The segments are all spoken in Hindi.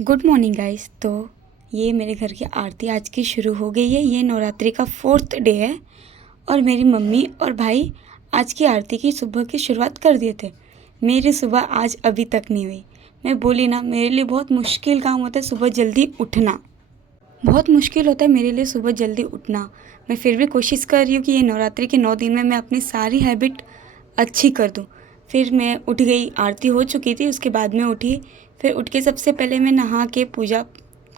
Good morning guys. तो ये मेरे घर की आरती आज की शुरू हो गई है। ये नवरात्रि का 4th डे है और मेरी मम्मी और भाई आज की आरती की सुबह की शुरुआत कर दिए थे। मेरी सुबह आज अभी तक नहीं हुई। मैं बोली ना, मेरे लिए बहुत मुश्किल काम होता है सुबह जल्दी उठना। बहुत मुश्किल होता है मेरे लिए सुबह जल्दी उठना। मैं फिर भी कोशिश कर रही हूँ कि ये नवरात्रि के 9 दिन में मैं अपनी सारी हैबिट अच्छी कर दूँ। फिर मैं उठ गई, आरती हो चुकी थी, उसके बाद में उठी। फिर उठ के सबसे पहले मैं नहा के पूजा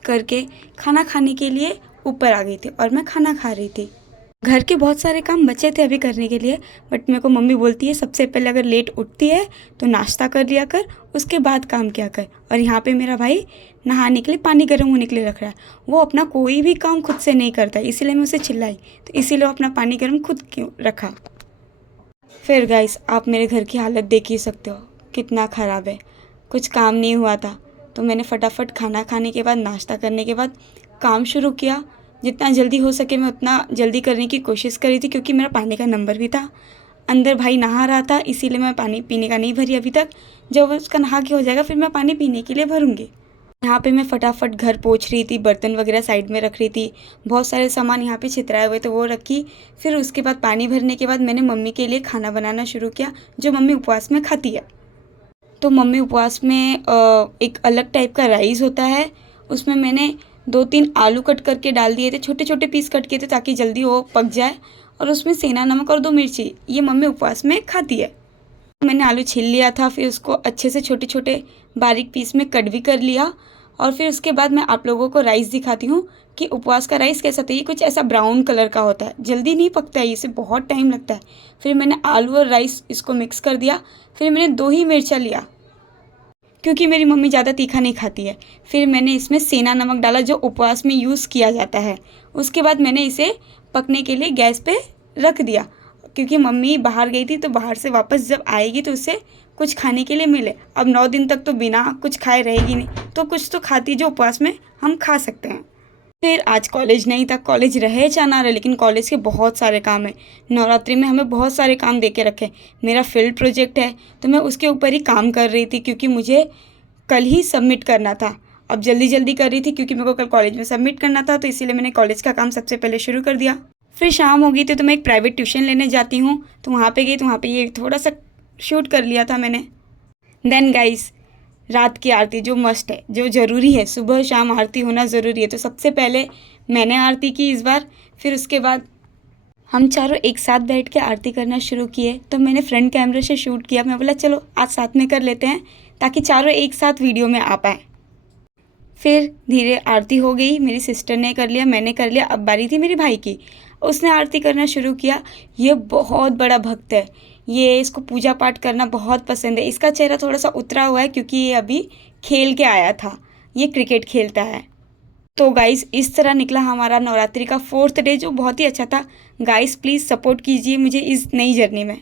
करके खाना खाने के लिए ऊपर आ गई थी और मैं खाना खा रही थी। घर के बहुत सारे काम बचे थे अभी करने के लिए, बट मेरे को मम्मी बोलती है सबसे पहले अगर लेट उठती है तो नाश्ता कर लिया कर, उसके बाद काम किया कर। और यहाँ पे मेरा भाई नहाने के लिए पानी गर्म होने के लिए रख रहा है। वो अपना कोई भी काम खुद से नहीं करता, इसीलिए मैं उसे चिल्लाई, तो इसीलिए वो अपना पानी गर्म खुद क्यों रखा। फिर गाइस, आप मेरे घर की हालत देख ही सकते हो कितना ख़राब है। कुछ काम नहीं हुआ था तो मैंने फटाफट खाना खाने के बाद, नाश्ता करने के बाद काम शुरू किया। जितना जल्दी हो सके मैं उतना जल्दी करने की कोशिश करी थी, क्योंकि मेरा पानी का नंबर भी था। अंदर भाई नहा रहा था, इसीलिए मैं पानी पीने का नहीं भरी अभी तक। जब उसका नहा के हो जाएगा फिर मैं पानी पीने के लिए भरूँगी। यहाँ पे मैं फटाफट घर पोंछ रही थी, बर्तन वगैरह साइड में रख रही थी। बहुत सारे सामान यहाँ पे छितराए हुए थे, वो रखी। फिर उसके बाद पानी भरने के बाद मैंने मम्मी के लिए खाना बनाना शुरू किया, जो मम्मी उपवास में खाती है। तो मम्मी उपवास में एक अलग टाइप का राइस होता है, उसमें मैंने 2-3 आलू कट करके डाल दिए थे, छोटे छोटे पीस कट किए थे ताकि जल्दी वो पक जाए। और उसमें सेंधा नमक और 2 मिर्ची, ये मम्मी उपवास में खाती है। मैंने आलू छील लिया था, फिर उसको अच्छे से छोटे छोटे बारीक पीस में कट भी कर लिया। और फिर उसके बाद मैं आप लोगों को राइस दिखाती हूँ कि उपवास का राइस कैसा था। ये कुछ ऐसा ब्राउन कलर का होता है, जल्दी नहीं पकता है, इसे बहुत टाइम लगता है। फिर मैंने आलू और राइस इसको मिक्स कर दिया। फिर मैंने 2 ही मिर्चा लिया, क्योंकि मेरी मम्मी ज़्यादा तीखा नहीं खाती है। फिर मैंने इसमें सेंधा नमक डाला, जो उपवास में यूज़ किया जाता है। उसके बाद मैंने इसे पकने के लिए गैस पे रख दिया, क्योंकि मम्मी बाहर गई थी, तो बाहर से वापस जब आएगी तो उसे कुछ खाने के लिए मिले। अब 9 दिन तक तो बिना कुछ खाए रहेगी नहीं, तो कुछ तो खाती जो उपवास में हम खा सकते हैं। फिर आज कॉलेज नहीं था, कॉलेज रहे चाहे ना रहे, लेकिन कॉलेज के बहुत सारे काम हैं। नवरात्रि में हमें बहुत सारे काम दे के रखे। मेरा फील्ड प्रोजेक्ट है, तो मैं उसके ऊपर ही काम कर रही थी, क्योंकि मुझे कल ही सबमिट करना था। अब जल्दी जल्दी कर रही थी क्योंकि मेरे को कल कॉलेज में सबमिट करना था, तो इसीलिए मैंने कॉलेज का काम सबसे पहले शुरू कर दिया। फिर शाम हो गई थी, तो मैं एक प्राइवेट ट्यूशन लेने जाती हूँ, तो वहाँ पे गई, तो वहाँ पे ये थोड़ा सा शूट कर लिया था मैंने। देन गाइस, रात की आरती जो मस्ट है, जो ज़रूरी है, सुबह शाम आरती होना ज़रूरी है। तो सबसे पहले मैंने आरती की इस बार। फिर उसके बाद हम चारों एक साथ बैठ के आरती करना शुरू किए। तो मैंने फ्रंट कैमरे से शूट किया। मैं बोला चलो आज साथ में कर लेते हैं, ताकि चारों एक साथ वीडियो में आ पाए। फिर धीरे आरती हो गई, मेरी सिस्टर ने कर लिया, मैंने कर लिया। अब बारी थी मेरे भाई की, उसने आरती करना शुरू किया। ये बहुत बड़ा भक्त है, ये इसको पूजा पाठ करना बहुत पसंद है। इसका चेहरा थोड़ा सा उतरा हुआ है, क्योंकि ये अभी खेल के आया था, ये क्रिकेट खेलता है। तो गाइस, इस तरह निकला हमारा नवरात्रि का 4th डे, जो बहुत ही अच्छा था। गाइस प्लीज़ सपोर्ट कीजिए मुझे इस नई जर्नी में।